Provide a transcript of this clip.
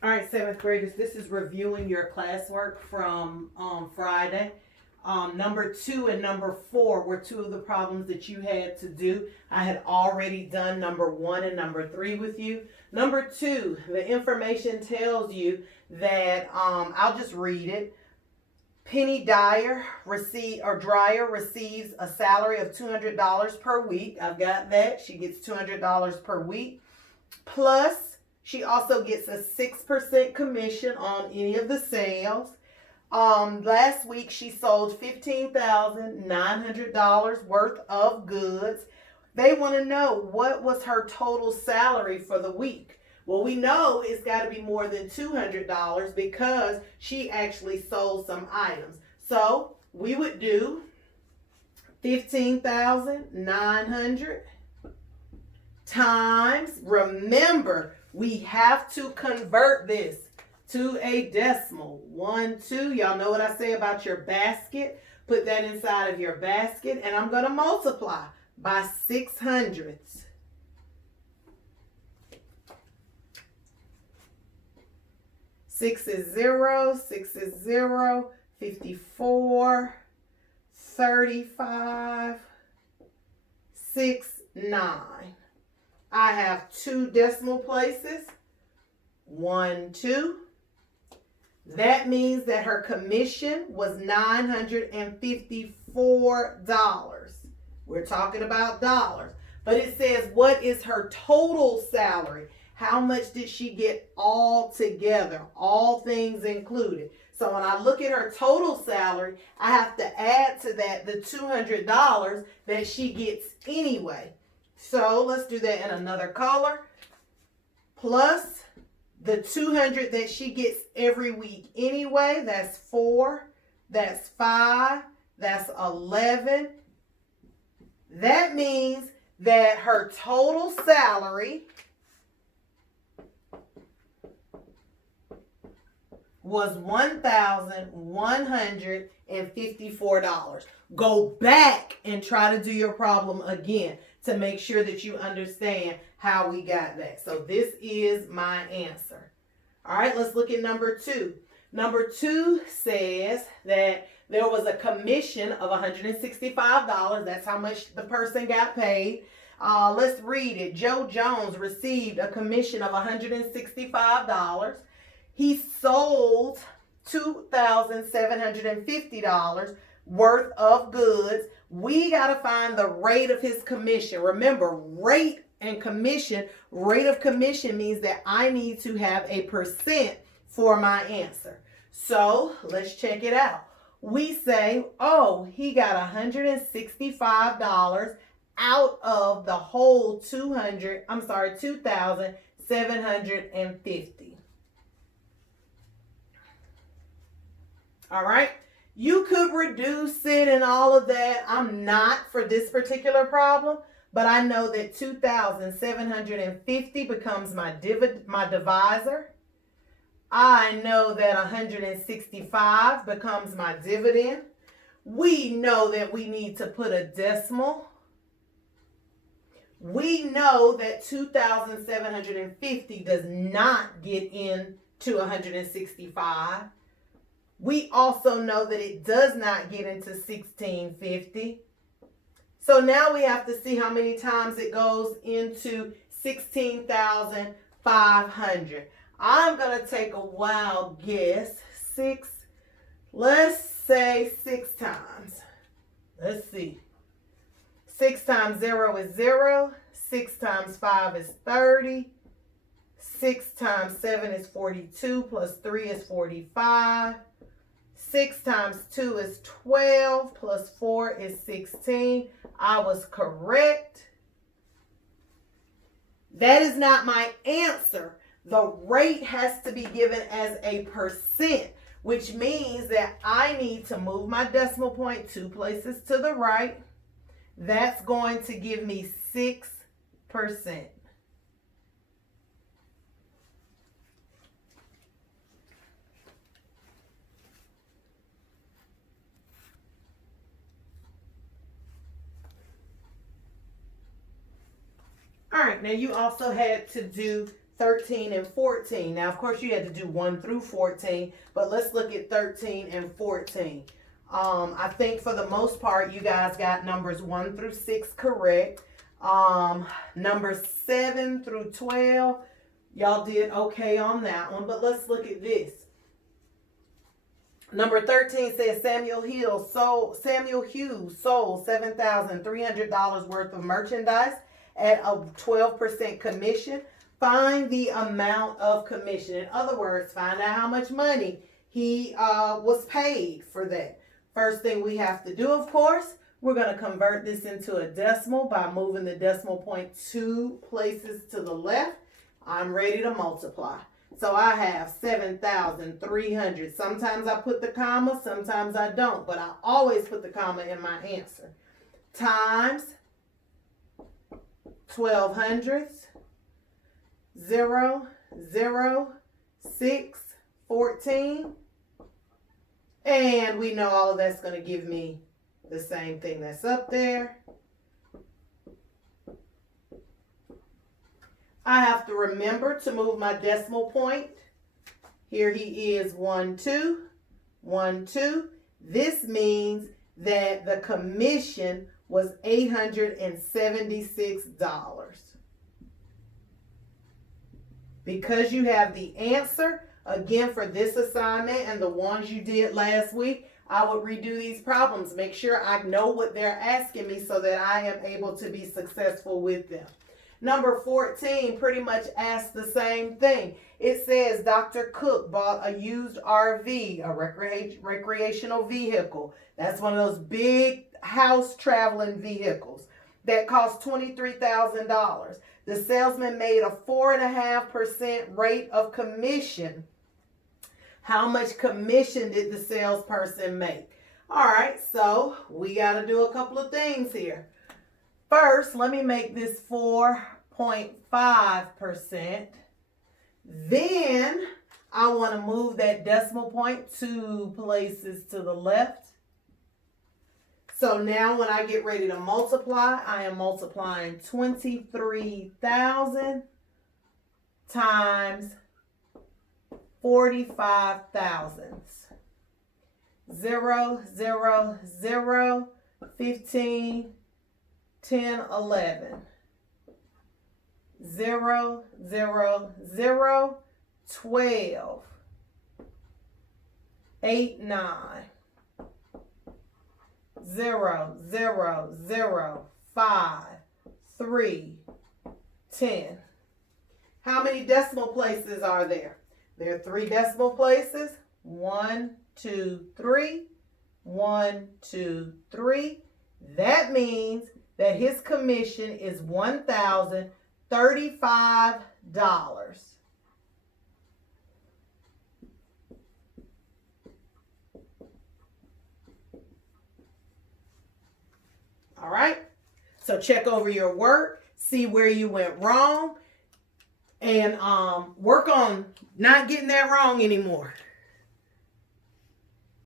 All right, seventh graders, this is reviewing your classwork from Friday. Number 2 and number 4 were two of the problems that you had to do. I had already done number 1 and number 3 with you. Number 2, the information tells you that, I'll just read it. Penny Dryer receives a salary of $200 per week. I've got that. She gets $200 per week. Plus, she also gets a 6% commission on any of the sales. Last week she sold $15,900 worth of goods. They want to know what was her total salary for the week. Well, we know it's got to be more than $200 because she actually sold some items. So we would do 15,900 times, remember, we have to convert this to a decimal. 1, 2, y'all know what I say about your basket. Put that inside of your basket, and I'm going to multiply by 600. 6 is 0, 6 is 0, 54, 35, 6, 9. I have 2 decimal places. 1, 2. That means that her commission was $954. We're talking about dollars. But it says, what is her total salary? How much did she get all together? All things included. So when I look at her total salary, I have to add to that the $200 that she gets anyway. So let's do that in another color. Plus the 200 that she gets every week anyway. That's 4. That's 5. That's 11. That means that her total salary was $1,154. Go back and try to do your problem again to make sure that you understand how we got that. So this is my answer. All right, let's look at number 2. Number 2 says that there was a commission of $165. That's how much the person got paid. Let's read it. Joe Jones received a commission of $165. He sold $2,750 worth of goods. We got to find the rate of his commission. Remember, rate of commission means that I need to have a percent for my answer. So let's check it out. We say, oh, he got $165 out of the whole 2,750. All right. You could reduce it and all of that. I'm not for this particular problem, but I know that 2,750 becomes my divisor. I know that 165 becomes my dividend. We know that we need to put a decimal. We know that 2,750 does not get into 165. We also know that it does not get into 1650. So now we have to see how many times it goes into 16,500. I'm going to take a wild guess. Let's say 6 times. Let's see. 6 times 0 is 0. 6 times 5 is 30. 6 times 7 is 42. Plus 3 is 45. 6 times 2 is 12. Plus 4 is 16. I was correct. That is not my answer. The rate has to be given as a percent, which means that I need to move my decimal point 2 places to the right. That's going to give me 6%. All right, now you also had to do 13 and 14. Now, of course, you had to do 1 through 14, but let's look at 13 and 14. I think for the most part, you guys got numbers 1 through 6 correct. Numbers 7 through 12, y'all did okay on that one, but let's look at this. Number 13 says Samuel Hughes sold $7,300 worth of merchandise at a 12% commission. Find the amount of commission. In other words, find out how much money he was paid for that. First thing we have to do, of course, we're going to convert this into a decimal by moving the decimal point 2 places to the left. I'm ready to multiply. So I have 7,300. Sometimes I put the comma, sometimes I don't, but I always put the comma in my answer. Times 12 hundredths, 0, 0, 6, 14. And we know all of that's going to give me the same thing that's up there. I have to remember to move my decimal point. Here he is, 1, 2, 1, 2. This means that the commission was $876. Because you have the answer, again, for this assignment and the ones you did last week, I would redo these problems. Make sure I know what they're asking me so that I am able to be successful with them. Number 14 pretty much asks the same thing. It says Dr. Cook bought a used RV, a recreational vehicle. That's one of those big house traveling vehicles that cost $23,000. The salesman made a 4.5% rate of commission. How much commission did the salesperson make? All right, so we got to do a couple of things here. First, let me make this 4.5%. Then I want to move that decimal point 2 places to the left. So now when I get ready to multiply, I am multiplying 23,000 times 45 thousandths. 0, 0, 0, 15, 10, 11. 0, 0, 0, 12. 8, 9. 0, 0, 0, 5, 3, 10. How many decimal places are there? There are 3 decimal places. 1, 2, 3. 1, 2, 3. That means that his commission is $1,035. All right. So check over your work, see where you went wrong, and work on not getting that wrong anymore.